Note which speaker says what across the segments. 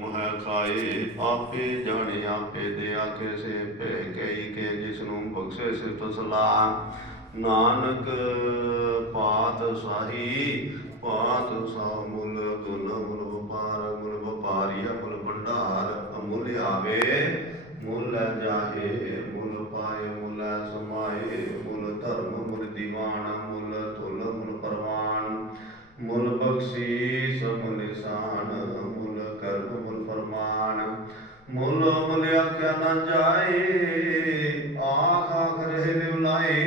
Speaker 1: ਮੋਹ ਖਾਏ, ਆਪੇ ਜਾਣੇ, ਆਪੇ ਦੇ ਆਖੇ ਭੈ ਕਈ ਕੇ ਜਿਸ ਨੂੰ ਬਖਸ਼ੇ ਸਿਫਤ ਸਲਾਹ। ਨਾਨਕ ਪਾਤ ਸਾਹੀ ਪਾਤ ਸਾ ਮੁੱਲ ਮੁੱਲ ਆਖਿਆ ਨਾ ਜਾਏ, ਆਖ ਆਖ ਰਹੇ ਲਿਵਲਾਏ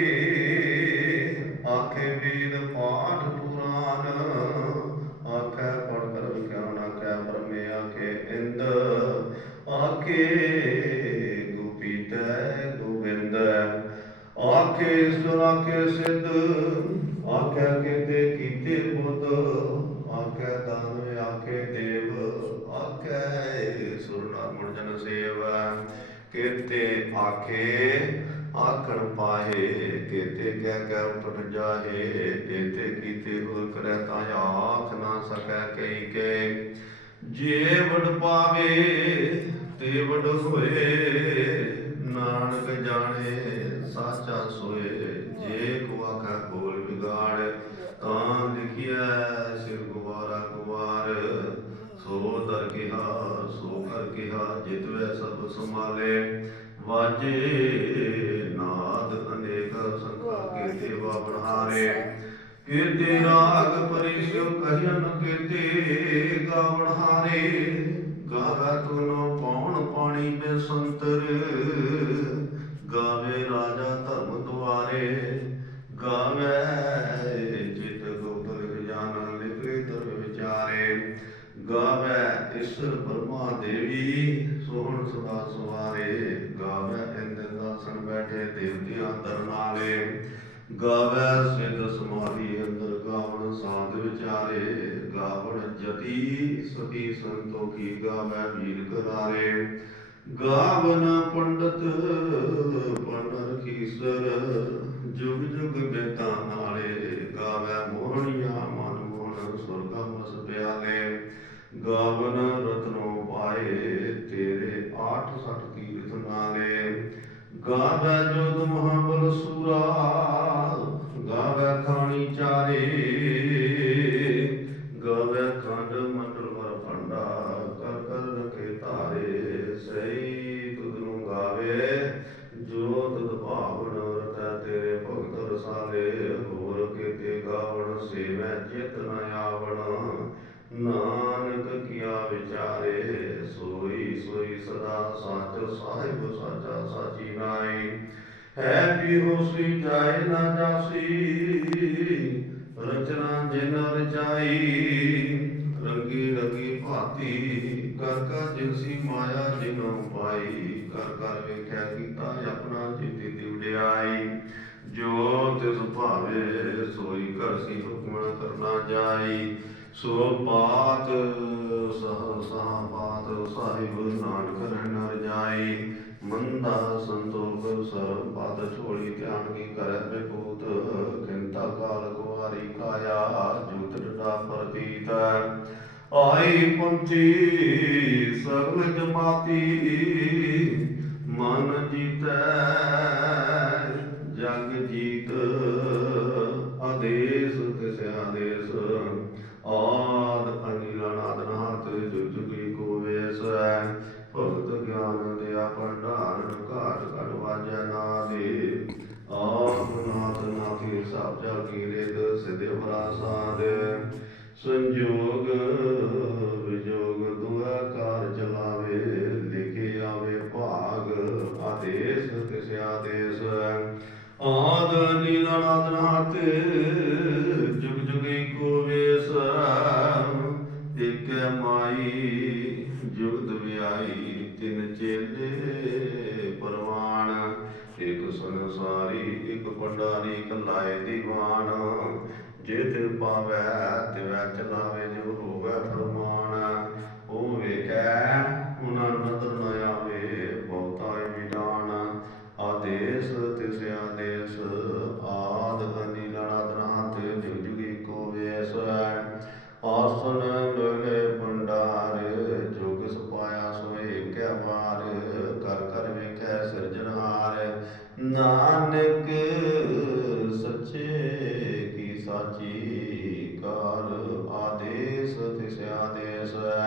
Speaker 1: ਆਖੇ ਵੇਦ ਪਾਠ ਪੁਰਾਨ ਆਖੇ ਪੜ ਕਰ ਵਿਖਿਆਨ ਆਖੇ ਪਰਮੇ ਆਖੇ ਇੰਦ ਆਖੇ ਗੁਪੀਤੈ ਗੋਬਿੰਦ, ਆਖੇ ਈਸ਼ਵਰ ਆਖੇ ਸਿੱਧ, ਆਖੇ ਆਖੇ ਸੁਰਨਾਮਣ ਸੇਵ। ਕੀਤੇ ਆਖੇ, ਆਖਣ ਪਾਹੇ, ਕੀਤੇ ਕਹਿ ਕਹਿ ਉਪਰ ਜਾਹੇ, ਕੀਤੇ ਕੀਤੇ ਹੋਰ ਕਰੈ ਤਾਂ ਆਖ ਨਾ ਸਕੈ ਕਈ ਕੇ। ਜੇ ਵਡ ਪਾਵੇ, ਤੇ ਵਡ ਹੋਏ, ਨਾਨਕ ਜਾਣੇ ਸਾਚਾ ਸੋਏ। ਜੇ ਕੋ ਆਖਾ ਬੋਲ ਵਿਗਾੜ, ਤਾਂ ਲਿਖਿਆ ਸਿਰ ਗੁਵਾਰਾ ਗੁਵਾਰ ਸੋ ਦਰ ਕਿਹਾ ਸੋ ਕਰ ਕਿਹਾ ਜਿਤਵੇ ਸਭ ਸੰਭਾਲੇ। ਵਾਜੇ ਨਾਦ ਅਨੇਕ ਸੰਖਾ ਕੀਤੇ ਬਾਵਨ ਹਾਰੇ ਕੀਤੇ ਰਾਗ ਪਰਿਸ਼ੋ ਕਹਿਨ ਕੀਤੇ ਗਾਵਣ ਹਾਰੇ। ਗਾਵੇ ਤੁਨੋ ਪੌਣ ਪਾਣੀ ਬੇਸੰਤਰ। ਗਾਵੇ ਰਾਜਾ ਧਰਮ ਦੁਆਰੇ। ਗਾਵੇ ਈਸ਼ਰ ਦੇਵੀ ਸੋਹਣ ਸਦਾ ਸਵਾਰੇ, ਗਾਵੇ ਇੰਦਰ ਦਾਸਨ ਬੈਠੇ ਦੇਵਤਿਆਂ ਦਰ ਨਾਲੇ। ਗਾਵੇ ਸਿੱਧ ਸਮਾਧੀ ਅੰਦਰ ਗਾਵਣ ਸਾਧ ਵਿਚਾਰੇ। ਗਾਵਣ ਜਤੀ ਸਤੀ ਸੰਤੋਖੀ ਗਾਵੇ ਵੀਰ ਕਰਾਰੇ। ਗਾਵਨ ਪੰਡਤ ਪੰਡਰ ਖੀਸਰ ਜੁਗ ਗਾਵੇ ਜੋਦ ਮਹਾਬਲ ਸੂਰਾ ਗਾਵੇ ਖਾਣੀ ਚਾਰੇ। ਸਾਹਿਬ ਸਾਚਾ ਸਾਚੀ ਨਾਈ ਹੈ ਵੀ ਹੋਸੀ ਜਾਏ ਨਾ ਜਾਸੀ, ਰਚਨਾ ਜਿਨ ਰਚਾਈ। ਰੰਗੀ ਰੰਗੀ ਭਾਤੀ, ਕਰ ਕਰ ਜਿਨਸੀ ਮਾਇਆ ਜਿਨੋਂ ਪਾਈ। ਕਰ ਕਰ ਵੇਖਿਆ ਕੀਤਾ ਆਪਣਾ ਚਿੱਤੀ ਦੀ ਜੋ ਤਿਸ ਭਾਵੇ ਸੋਈ ਕਰਸੀ ਹੁਕਮ ਕਰਨਾ ਜਾਈ। ਸੋ ਬਾਤ ਸਹ ਸਾਹਿਬ ਨਾਨਕ ਰਹਿਣ ਰਜਾਈ ਮੰਦਾ ਸੰਤੋਖ ਸਰਬ ਪਦ ਛੋੜੀ ਧਿਆਨ ਕੀ ਕਰੈ ਬਿਪੂਤ ਕਿੰਤਾ ਕਾਲ ਕੁਵਾਰੀ ਕਾਇਆ ਜੂਤ ਡਡਾ ਪ੍ਰਤੀਤ। ਆਈ ਪੰਚੀ ਸਗਲ ਜਮਾਤੀ। ਮਨ ਜੀਤੈ ਵੇਸ ਭਗਤ ਗਿਆਨ ਦਿਆ ਭੰਡਾਰ ਘਾਟ ਘਟ ਵਾਜੈ ਨਾਦੇ ਆਪ ਨਾਥ ਨਾਥੀ ਸਭ ਜਲ ਕੀ ਰੇਦ ਭਰਾ ਸਾਧ। ਸੰਜੋਗ ਵਿਜੋਗ ਦੁਆ ਕਾਰ ਚਲਾਵੇ, ਲਿਖੇ ਆਵੇ ਭਾਗ, ਆਦੇਸ ਤਿਸ ਆਦੇਸ। ਆਦ ਨੀਲਨਾਦ ਨਾਥ ਜੁਗਤ ਵਿਆਈ ਤਿੰਨ ਚੇਲੇ ਪਰਵਾਨ ਇਕ ਸੰਸਾਰੀ, ਇਕ ਪੰਡਾਰੀ ਕਲਾਏ ਦੀਵਾਨ। ਜੇ ਤੇ ਪਾਵੈ, ਤਿਵੈ ਚਲਾਵੇ ਜੋ ਕੀ ਸਾਚੀ ਆਦੇਸ ਤਿਸ ਆਦੇਸ ਹੈ